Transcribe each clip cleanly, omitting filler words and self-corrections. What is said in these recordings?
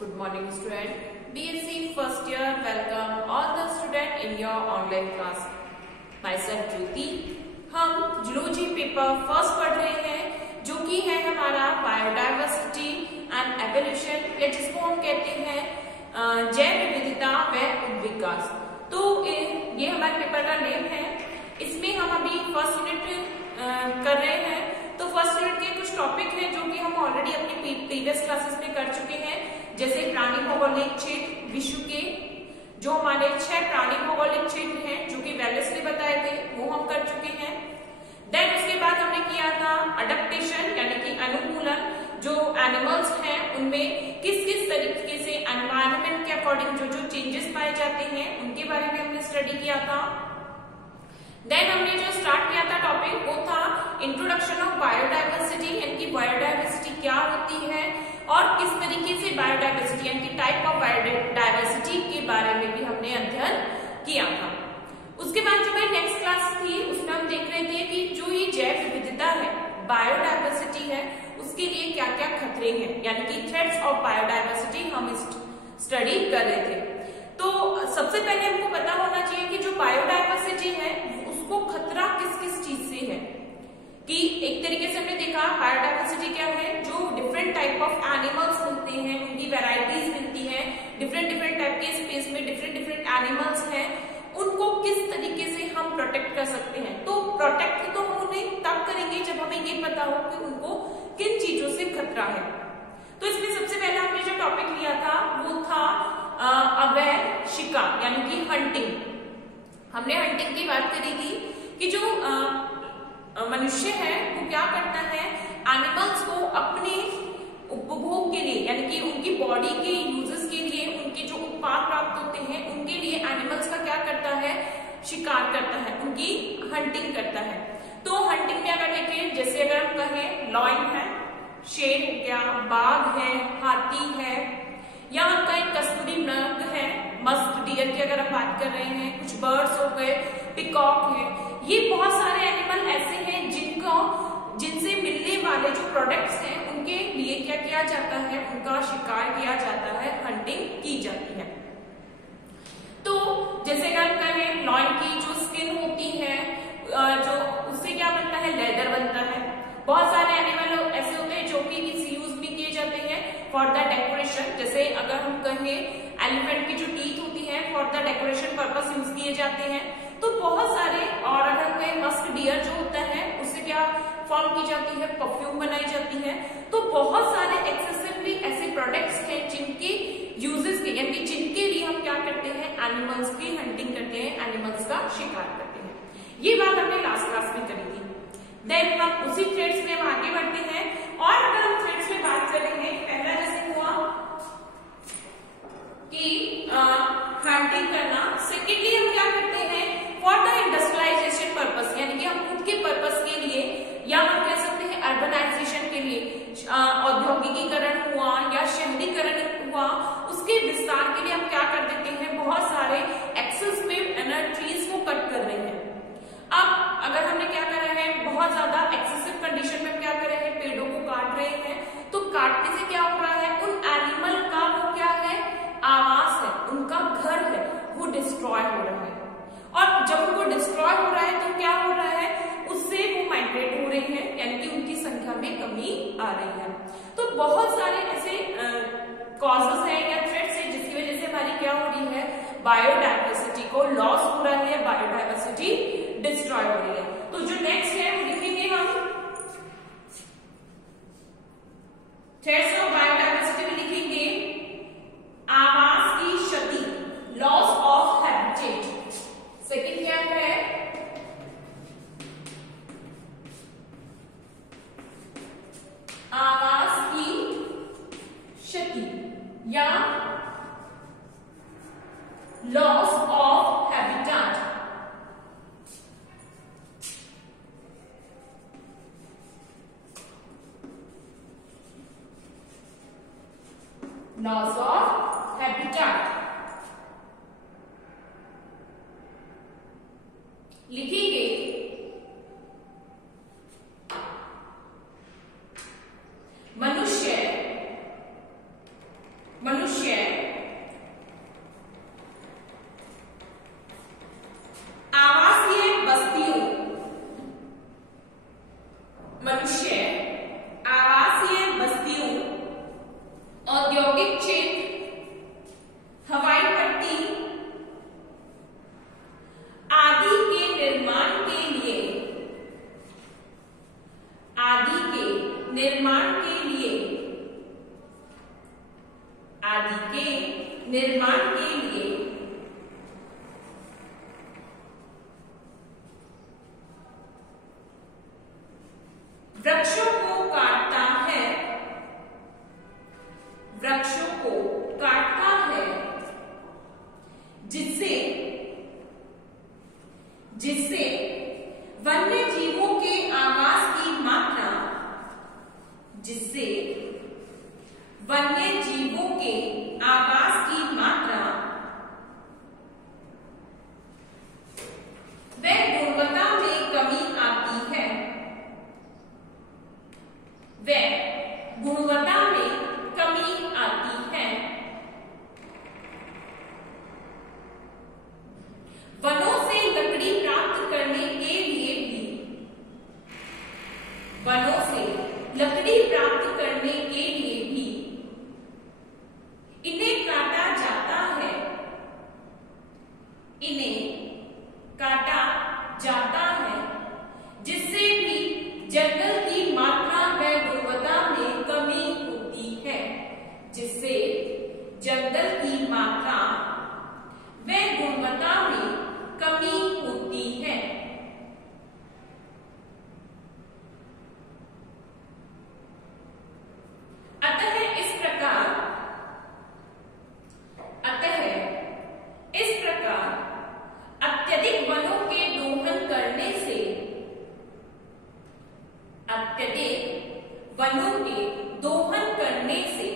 Good morning student. BSc first year welcome all the student in your online class. Myself Jyoti. हम zoology paper first पढ़ रहे हैं जो कि है हमारा बायोडाइवर्सिटी एंड एवोल्यूशन या जिसको हम कहते हैं जैव विविधता व उद्विकास। तो ये हमारे पेपर का नेम है। इसमें हम अभी फर्स्ट यूनिट कर रहे हैं। तो फर्स्ट यूनिट के कुछ टॉपिक हैं जो कि हम ऑलरेडी अपनी प्रीवियस क्लासेस में कर चुके हैं, जैसे प्राणी भौगोलिक क्षेत्र विश्व के जो हमारे 6 प्राणी भौगोलिक क्षेत्र हैं जो कि वैलेस ने बताए थे वो हम कर चुके हैं। देन उसके बाद हमने किया था अडेप्टेशन यानी कि अनुकूलन, जो एनिमल्स हैं उनमें किस किस तरीके से एनवायरनमेंट के अकॉर्डिंग जो चेंजेस पाए जाते हैं उनके बारे में हमने स्टडी किया था। देन हमने जो स्टार्ट किया था टॉपिक वो था इंट्रोडक्शन ऑफ बायोडाइवर्सिटी, यानी कि बायोडाइवर्सिटी क्या होती है और किस तरीके से बायोडाइवर्सिटी यानी कि टाइप ऑफ बायोडाइवर्सिटी के बारे में भी हमने अध्ययन किया था। उसके बाद जो है नेक्स्ट क्लास थी उसमें हम देख रहे थे कि जो ये जैव विविधता है, बायोडाइवर्सिटी है, उसके लिए क्या क्या खतरे हैं, यानी कि थ्रेट्स ऑफ बायोडाइवर्सिटी हम स्टडी कर रहे थे। तो सबसे पहले हमको पता होना चाहिए कि जो बायोडाइवर्सिटी है उसको खतरा किस किस चीज से है। कि एक तरीके से हमने देखा बायोडाइवर्सिटी क्या है, जो डिफरेंट टाइप ऑफ एनिमल्स मिलते हैं, उनकी वैरायटीज मिलती हैं, डिफरेंट टाइप के स्पेस में डिफरेंट एनिमल्स हैं, उनको किस तरीके से हम प्रोटेक्ट कर सकते हैं। तो प्रोटेक्ट तो हम उन्हें तब करेंगे जब हमें ये पता हो कि उनको किन चीजों से खतरा है। तो इसमें सबसे पहले हमने जो टॉपिक लिया था वो था अवैध शिकार यानी कि हंटिंग। हमने हंटिंग की बात करी थी कि जो मनुष्य है वो क्या करता है, एनिमल्स को अपने उपभोग के लिए यानी कि उनकी बॉडी के यूजेस के लिए, उनके जो उत्पाद प्राप्त होते हैं उनके लिए एनिमल्स का क्या करता है, शिकार करता है, उनकी हंटिंग करता है। तो हंटिंग में अगर देखें, जैसे अगर हम कहें लॉयन है, शेर हो गया, बाघ है, हाथी है, या हम कहें कस्तूरी मृग है, मस्क डियर की अगर हम बात कर रहे हैं, कुछ बर्ड्स हो गए, पिकॉक है, ये बहुत सारे एनिमल ऐसे हैं जिनसे मिलने वाले जो प्रोडक्ट्स हैं उनके लिए क्या किया जाता है, उनका शिकार किया जाता है, हंटिंग की जाती है। तो जैसे अगर कहें लॉयन की जो स्किन होती है, जो उससे क्या बनता है, लेदर बनता है। बहुत सारे एनिमल ऐसे होते हैं जो कि इस यूज भी किए जाते हैं फॉर द डेकोरेशन। जैसे अगर हम कहें एलिफेंट की जो टीथ होती है for the decoration purpose use किए जाते हैं। तो बहुत सारे, और अगर कहें मस्क डियर जो होता है उससे क्या फॉर्म की जाती है, परफ्यूम बनाई जाती है। तो बहुत सारे एक्सेसिवली ऐसे प्रोडक्ट्स हैं जिनके यूजेस के यानी जिनके लिए हम क्या करते हैं, एनिमल्स की हंटिंग करते हैं, एनिमल्स का शिकार करते हैं। ये बात हमने लास्ट क्लास में करी थी। देन हम उसी थ्रेड्स में हम आगे बढ़ते हैं, और अगर हम थ्रेड्स में बात करेंगे, पहला जैसे हुआ कि हंटिंग करना, सेकेंडली हम क्या करते हैं फॉर द इंडस्ट्रियलाइजेशन पर्पस, यानी कि हम खुद के पर्पस के लिए, या हम कह सकते हैं अर्बनाइजेशन के लिए, औद्योगिकीकरण हुआ या शहरीकरण हुआ, उसके विस्तार के लिए हम क्या कर देते हैं, बहुत सारे एक्सेस में ट्रीज को कट कर रहे हैं। अब अगर हमने क्या करा है, बहुत ज्यादा एक्सेसिव कंडीशन में क्या कर रहे हैं, पेड़ों को काट रहे हैं, तो काटने से क्या हो रहा है, उन एनिमल का वो क्या है, आवास है, उनका घर है, वो डिस्ट्रॉय हो रहा है। और जब उनको डिस्ट्रॉय हो रहा है तो क्या हो रहा है, उससे वो माइग्रेट हो रहे हैं, यानी कि उनकी संख्या में कमी आ रही है। तो बहुत सारे ऐसे कॉजेस हैं या थ्रेट्स हैं जिसकी वजह से हमारी क्या हो रही है, बायोडाइवर्सिटी को लॉस हो रहा है, बायोडाइवर्सिटी डिस्ट्रॉय हो रही है। तो जो नेक्स्ट है वो लिखेंगे हम थ्रेट्स ऑफ बायोडाइवर्सिटी में लिखेंगे आवास की क्षति, लॉस ऑफ हैबिटेट। सेकेंड क्या है, आवास की क्षति या loss of habitat. Loss of habitat लिखेंगे मनुष्य चित्र, हवाई पट्टी आदि के निर्माण के लिए वृक्षों को काटता है, जिससे वन्य जीवों के आवास की मात्रा व गुणवत्ता में कमी आती है। वनों से लकड़ी प्राप्त करने के लिए भी इन्हें काटा जाता है, जिससे भी जंगल की मात्रा व गुणवत्ता में कमी होती है। अतः इस प्रकार अत्यधिक वनों के दोहन करने से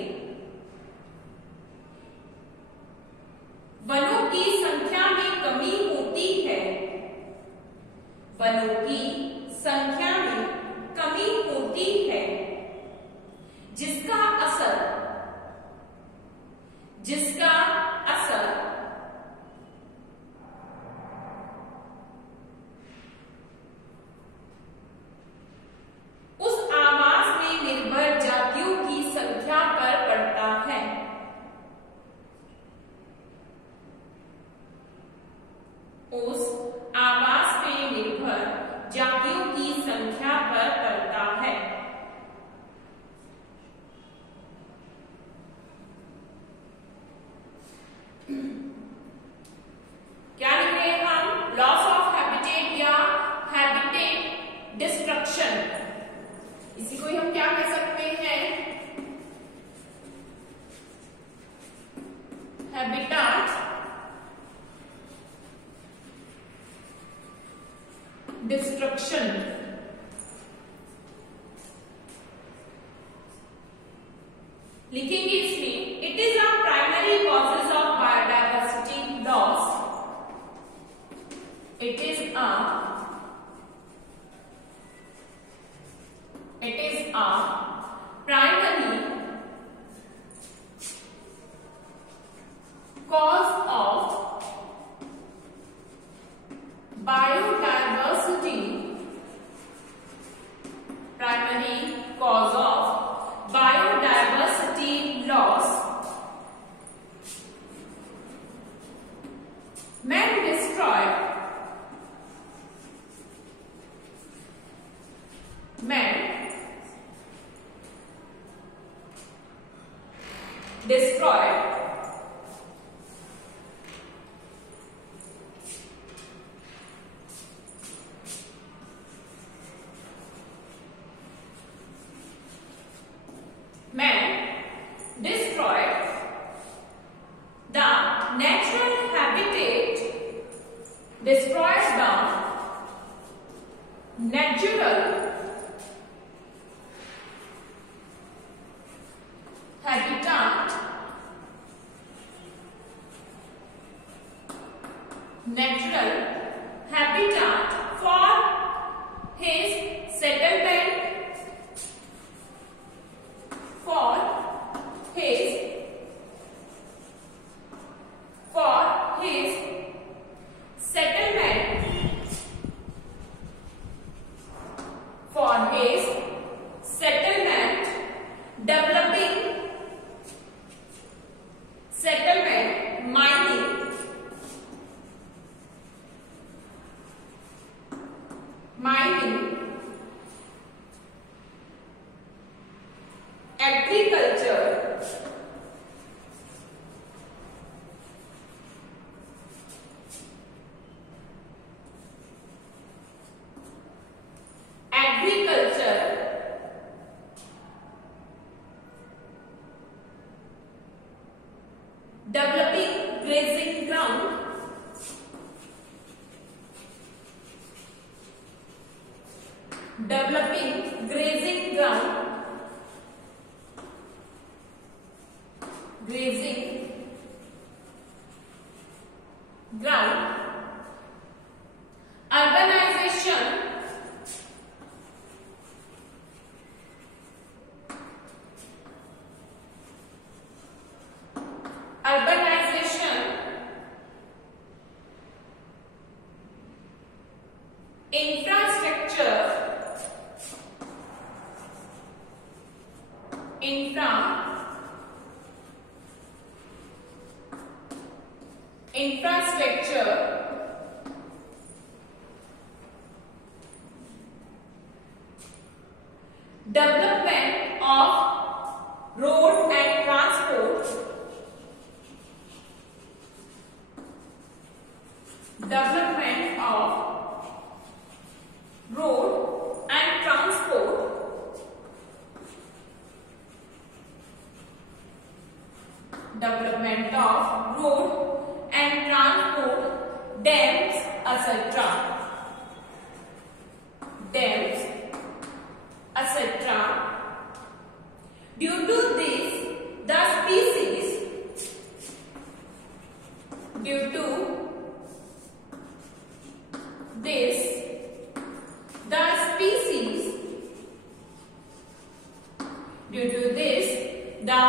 वनों की संख्या में कमी होती है। जिसका असर उस आवास में निर्भर जातियों की संख्या पर पड़ता है। क्या लिख रहे हैं हम? लॉस ऑफ हैबिटेट या हैबिटेट डिस्ट्रक्शन। इसी को हम क्या कह सकते हैं? Habitat destruction. लिखेंगे इसमें, it is a primary causes of biodiversity loss. It is a primary cause of biodiversity loss. Men destroy the natural habitat, destroys the natural habitat for his settlement, for his settlement, developing agriculture, developing grazing ground, developing grazing ground, grazing ground, urbanization, urbanization, infrastructure, infrastructure, development of road and transport, development of road and transport, development of road and transport, dams, etc. Dams, etc. Due to this, the species, due to this, the species, due to this, the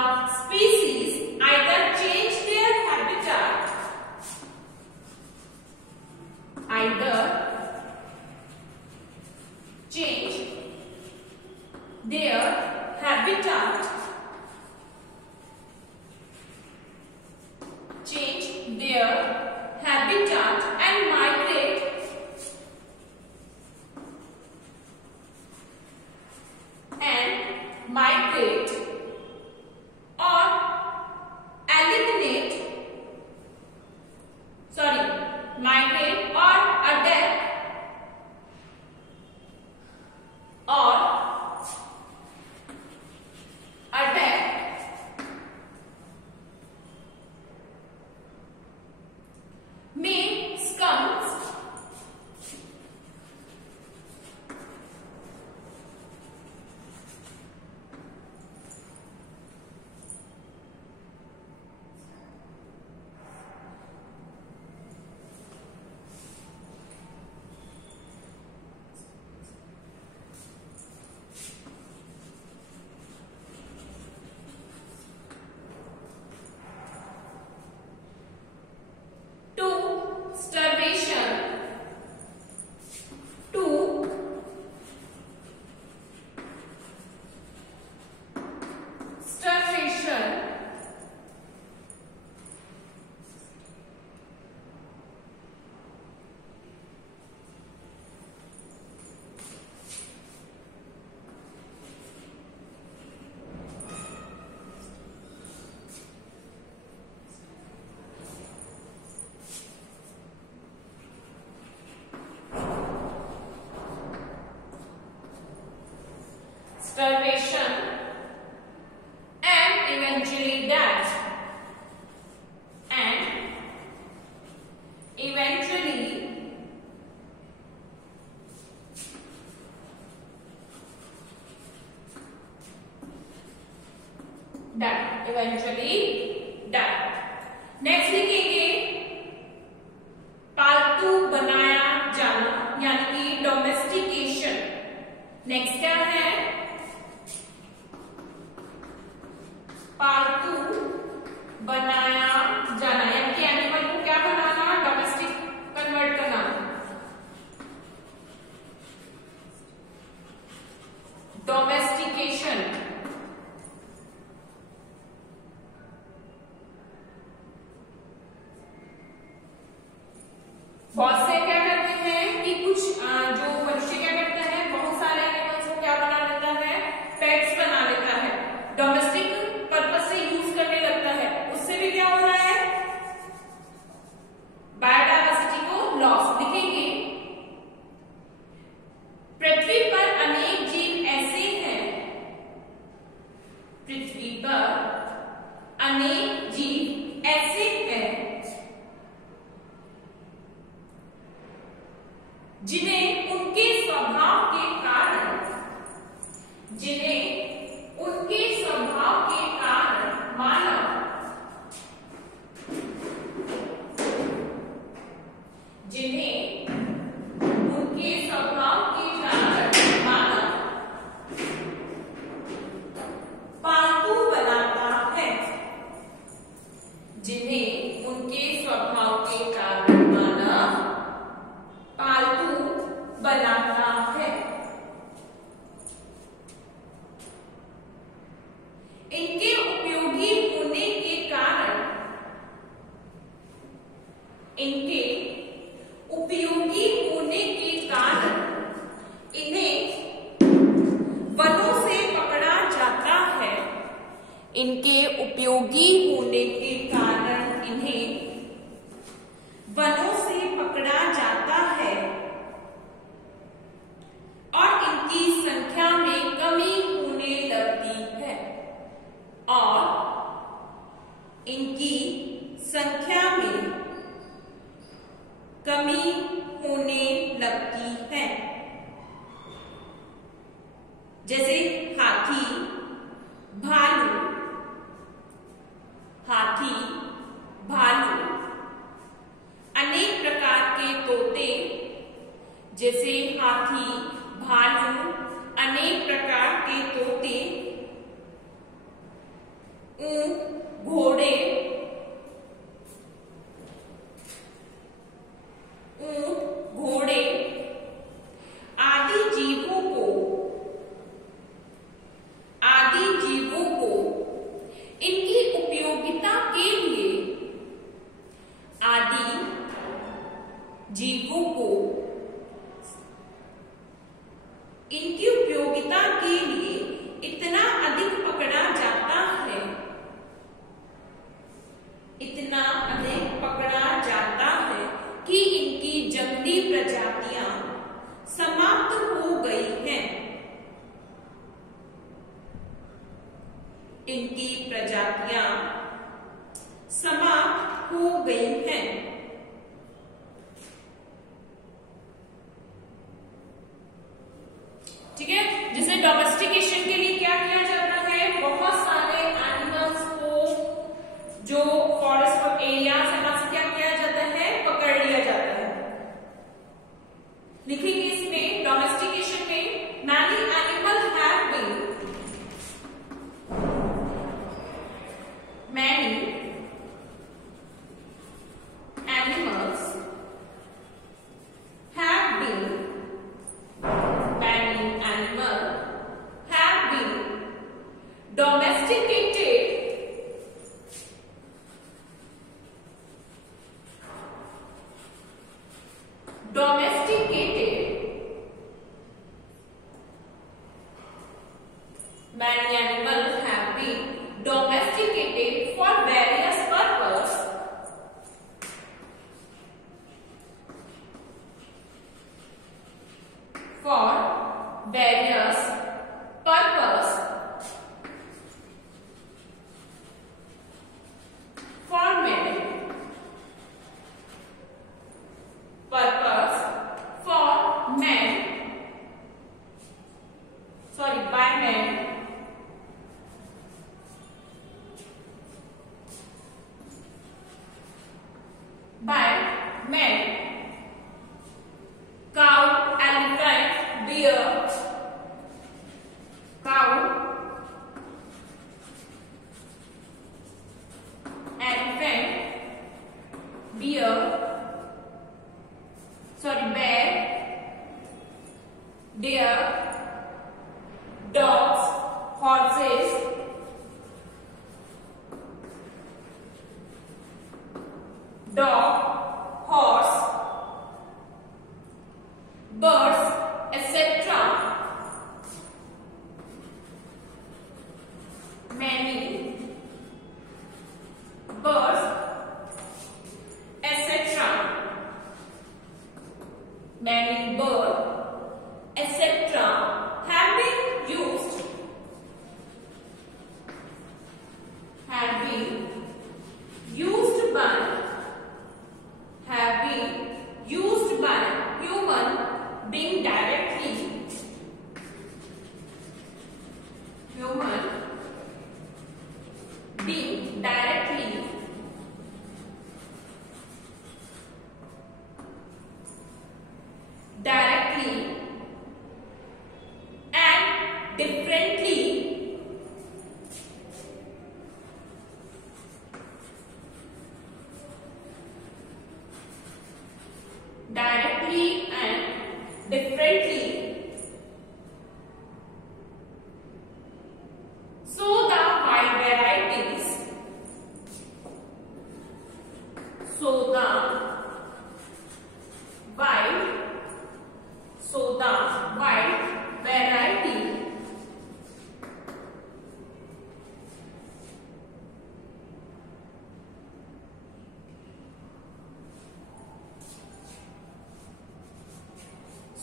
species either change their habitat, either change their habitat, change their habitat and migrate or eliminate, migrate or adapt or adapt means comes starvation, to starvation, starvation and eventually death, and eventually death, eventually death. Next लिखेंगे पालतू बनाया जाना यानी कि domestication. Next क्या है? पालतू बनाया जाना यानी कि एनिमल को क्या बनाना? डोमेस्टिक कन्वर्ट करना। डोमेस्टिकेशन। बहुत से क्या करते हैं कि कुछ जो मनुष्य क्या करता है, बहुत सारे एनिमल्स को क्या बना लेता है? पेट्स बना लेता है। डोमेस्टिक पृथ्वी पर अनेक जीव ऐसे हैं जिन्हें उनके स्वभाव के कारण मानव पालतू बनाता है, जिन्हें उनके स्वभाव के कारण मानव पालतू बनाता है। इनके उपयोगी होने के कारण इन्हें वनों से पकड़ा जाता है। इनके उपयोगी होने के कारण इन्हें वनों से पकड़ा जाता है और इनकी संख्या में कमी होने लगती है। जैसे हाथी, भालू, अनेक प्रकार के तोते, जैसे हाथी, भालू, अनेक प्रकार के तोते, ऊंट, घोड़े आदि जीवों को इनकी उपयोगिता के लिए इतना अधिक पकड़ा जाता है कि इनकी जंगली प्रजातियां समाप्त हो गई हैं। ठीक है। जैसे डोमेस्टिकेशन के लिए क्या किया जाता है, बहुत सारे एनिमल्स को जो फॉरेस्ट एरियाज है वहां से क्या किया जाता है, पकड़ लिया जाता है। लिखेंगे इसमें डोमेस्टिकेशन में many animal have been domesticated for various purposes by men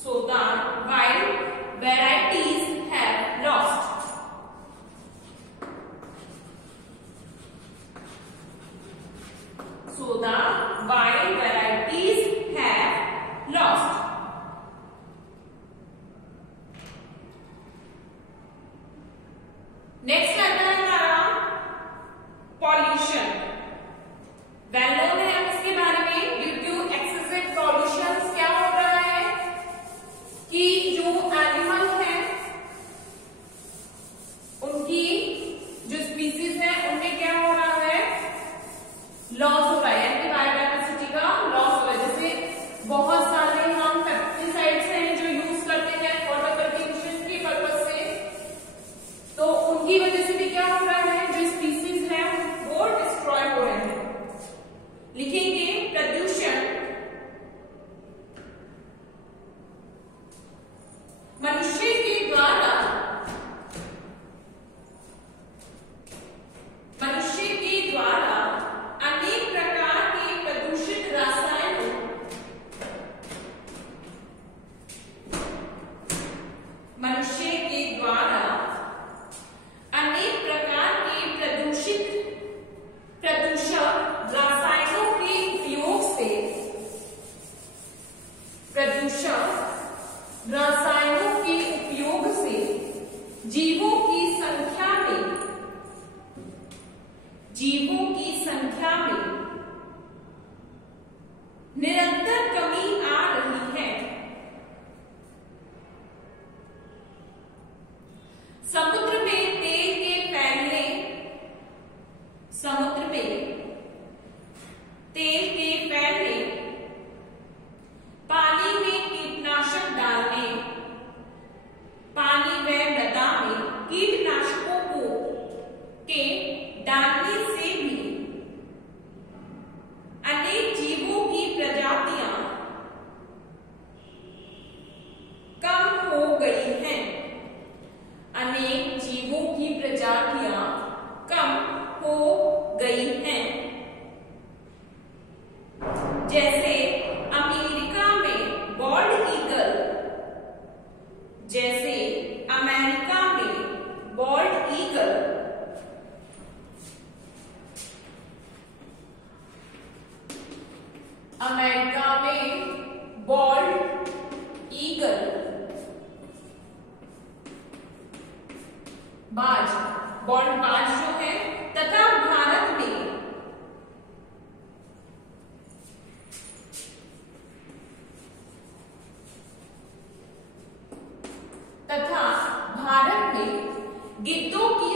So the wild varieties have lost. So the wild varieties have lost. Next आता है हमारा पॉल्यूशन। वेल नोन है हम इसके बारे में। ड्यू टू एक्सेसिव पॉल्यूशन क्या हो रहा है कि जो एनिमल है उनकी जो स्पीसीज है उनमें क्या हो रहा है, लॉस हो रहा है, यानी बायोडायवर्सिटी का लॉस हो रहा है। जैसे बहुत सारे हम पेस्टिसाइड्स हैं जो यूज करते हैं वाटर कल्टीवेशन के पर्पज से, तो उनकी वजह से भी क्या हो रहा है, जो स्पीसीज है वो डिस्ट्रॉय हो रहे हैं। लिखेंगे प्रदूषण मनुष्य के द्वारा अनेक प्रकार के प्रदूषित रासायनों के उपयोग से जीवों की संख्या में निरंतर कमी आ रही है। समुद्र में तेल के फैलने पानी में कीटनाशक डालने, पानी व मृदा में कीटनाशकों के डालने से भी अनेक जीवों की प्रजातियां कम हो गई हैं। अनेक जीवों की प्रजातियां कम हो गई हैं। जैसे अमेरिका में बॉल्ड ईगल, बॉल्ड बाज जो है, तथा भारत में गिद्धों की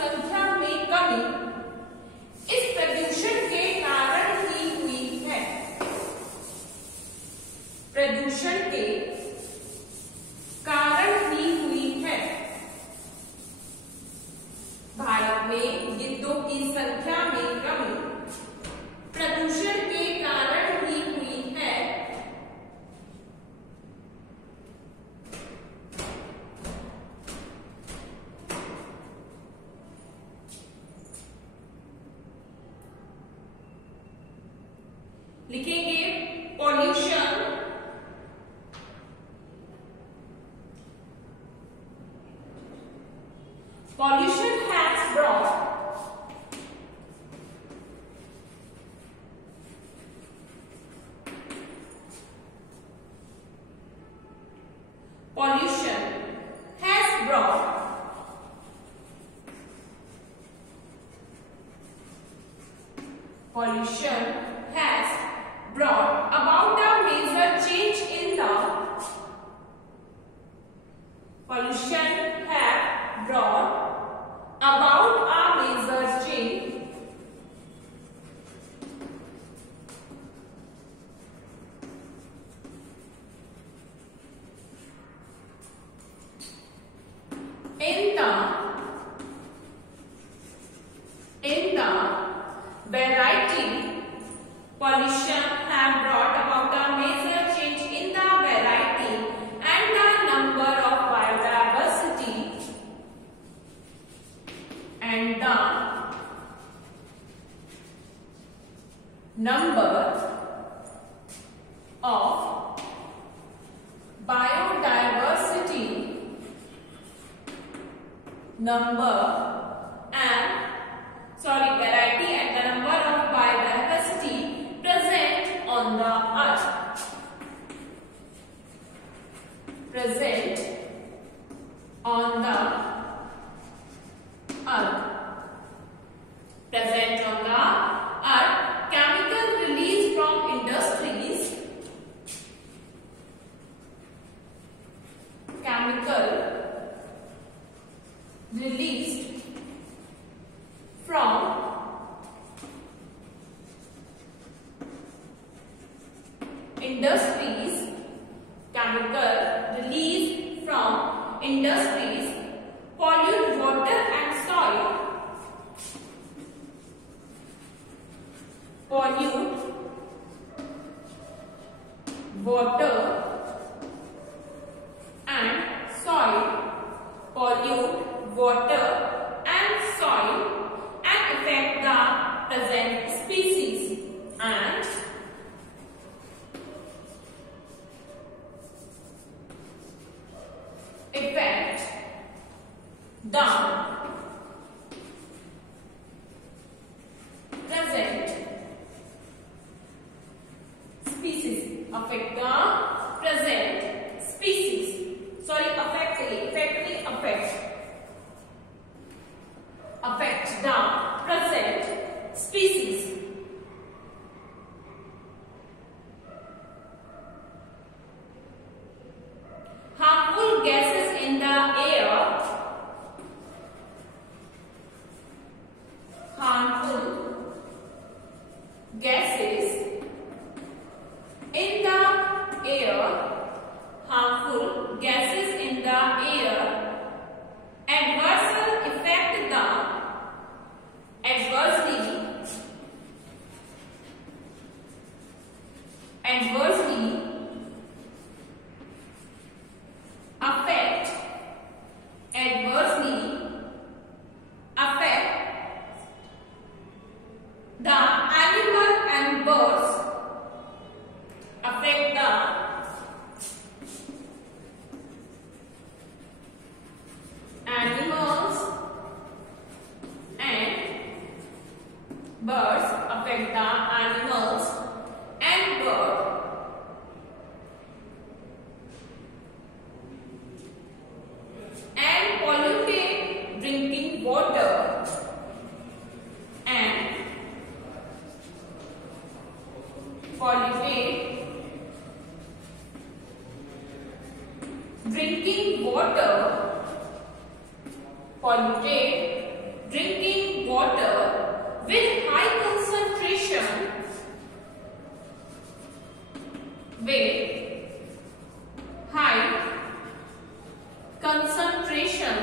संख्या में कमी, इस प्रदूषण के कारण ही हुई है। भारत में गिद्धों की संख्या में कमी प्रदूषण के कारण ही हुई है। लिखेंगे pollution has brought about a major change in the variety. Pollution have brought about a major change in the variety and the number of biodiversity variety and the number of biodiversity present on the earth. Present on the earth. Present on the earth. Chemical released from industries. Chemical released from industries. Chemical released from industries pollute water and soil. Pollute water and soil. Pollute water and soil and affect the present species and affect the present species. Affect the present species. Sorry, affect the present species. Harmful gases in the air. Harmful gases in the air. Harmful gases in the air adversely affect the animal and birds. Affect the animals and birds. Affect the animals and birds. And pollute drinking water. And pollute drinking water. Pollute drinking water with high concentration. With high concentration.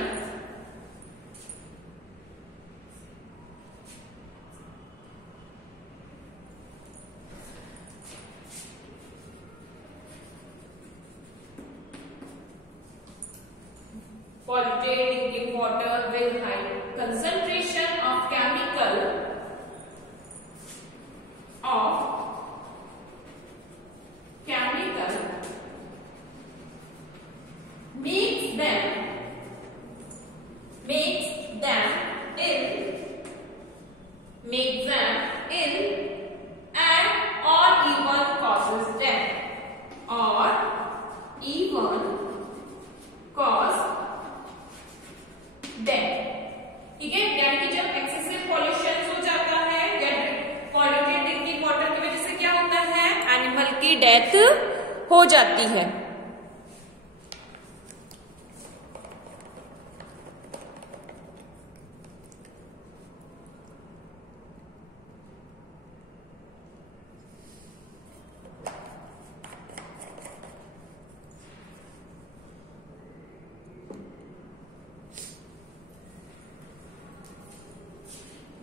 Pollute drinking water with high concentration of chemical makes them ill and or even causes death or even cause death. ठीक है, यानी कि जब excessive pollution हो जाता है या polluted drinking water की वजह से क्या होता है, एनिमल की डेथ हो जाती है.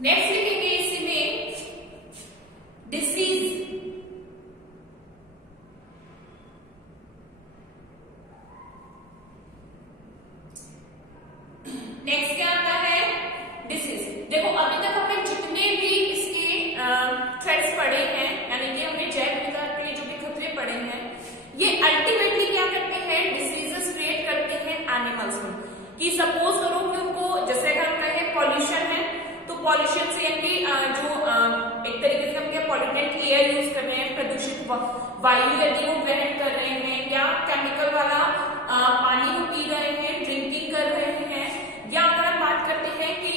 नेक्स्ट लिखेंगे इसमें डिसीज. नेक्स्ट क्या आता है, डिसीज. देखो अभी तक हमने जितने भी इसके थ्रेड्स पढ़े हैं, यानी कि हमने जैव विविधता के जो भी खतरे पढ़े हैं, ये अल्टीमेटली क्या करते हैं, डिसीजेस क्रिएट करते हैं एनिमल्स में. कि सपोज करो कि उनको जैसे अगर हम कहें पॉल्यूशन है, तो पॉल्यूशन से यानी जो एक तरीके से हम क्या पॉल्यूटेंट एयर यूज कर रहे हैं, प्रदूषित वायु यदि वो ग्रहण कर रहे हैं, या केमिकल वाला पानी को पी रहे हैं, ड्रिंकिंग कर रहे हैं, या अगर हम बात करते हैं कि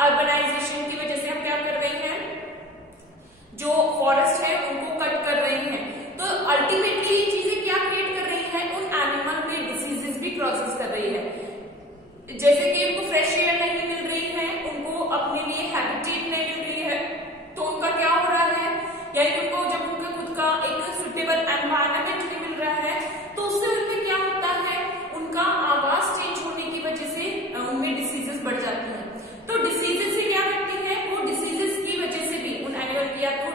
अर्बनाइजेशन की वजह से हम क्या कर रहे हैं, जो फॉरेस्ट है उनको कट कर रहे हैं, तो अल्टीमेटली ये चीजें क्या क्रिएट कर रही है, उन एनिमल में डिसीजेस भी क्रॉसेस कर रही है। जैसे कि उनको फ्रेश एयर नहीं मिल रही है, उनको अपने लिए हैबिटेट नहीं मिल रही है, तो उनका क्या हो रहा है, यानी उनको जब उनका खुद का एक सुटेबल एनवायरनमेंट नहीं मिल रहा है, तो उससे उनमें क्या होता है, उनका आवाज चेंज होने की वजह से उनमें डिसीजेस बढ़ जाती है। तो डिसीजेस से क्या होती है, वो डिसीजेस की वजह से भी उन एनिमल की या तो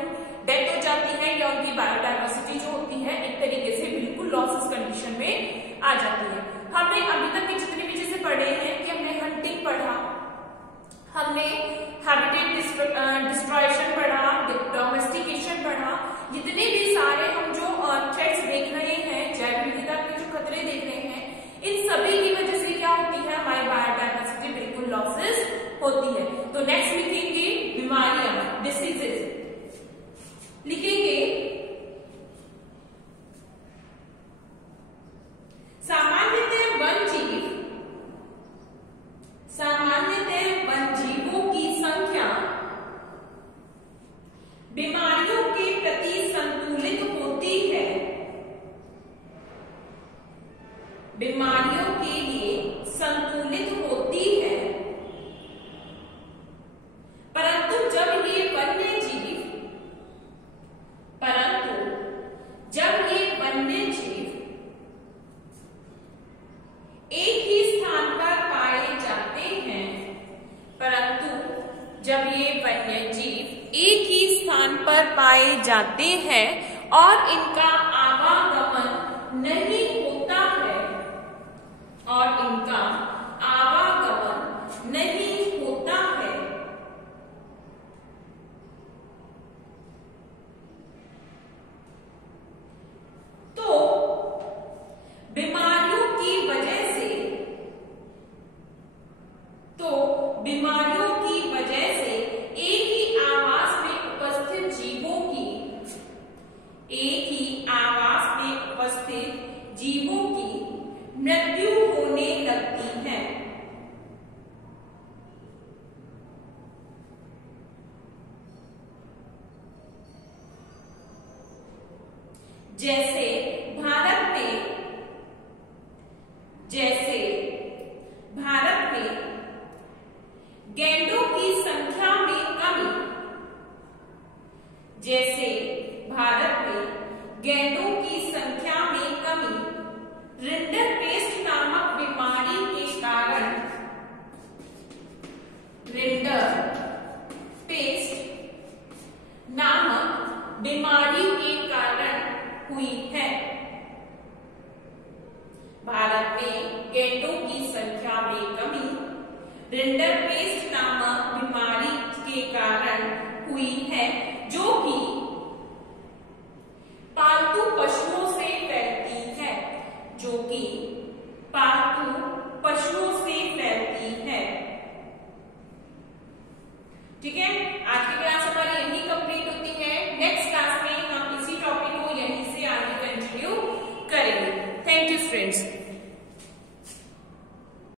डेथ हो जाती है, या उनकी बायोडाइवर्सिटी जो होती है एक तरीके से बिल्कुल लॉसेस कंडीशन में आ जाती है। हमने अभी तक के जितने भी चीजें पढ़े हैं कि हमने हंटिंग पढ़ा, हमने हैबिटेट डिस्ट्रॉयशन पढ़ा, डोमेस्टिकेशन पढ़ा, जितने भी सारे हम जो थ्रेट्स देख रहे हैं, जैव विविधता के जो खतरे देख रहे हैं, इन सभी की वजह से क्या होती है, हमारी बायोडाइवर्सिटी बिल्कुल लॉसेस होती है। तो नेक्स्ट लिखेंगे बीमारियां, डिसीजेस लिखेंगे। सामान्यतः वन जीवों की संख्या बीमारियों के प्रति संतुलित होती है, बीमारियों के लिए संतुलित होती है, परंतु जब ये वन्य जीव एक ही स्थान पर पाए जाते हैं, परंतु जब ये वन्य जीव एक ही स्थान पर पाए जाते हैं और इनका आवागमन नहीं होता है, और इनका आवागमन नहीं होता है, तो बीमारियों की वजह से एक ही आवास में उपस्थित जीवों की मृत्यु होने लगती है। जैसे भारत में गैंडों की संख्या में कमी, रिंडरपेस्ट नामक बीमारी के कारण, हुई है। भारत में गैंडों की संख्या में कमी रिंडरपेस्ट नामक बीमारी के कारण हुई है, जो कि पालतू पशुओं से फैलती है, ठीक है। आज की क्लास हमारी यही कंप्लीट होती है। नेक्स्ट क्लास में हम इसी टॉपिक को यहीं से आगे कंटिन्यू करेंगे। Thank you friends.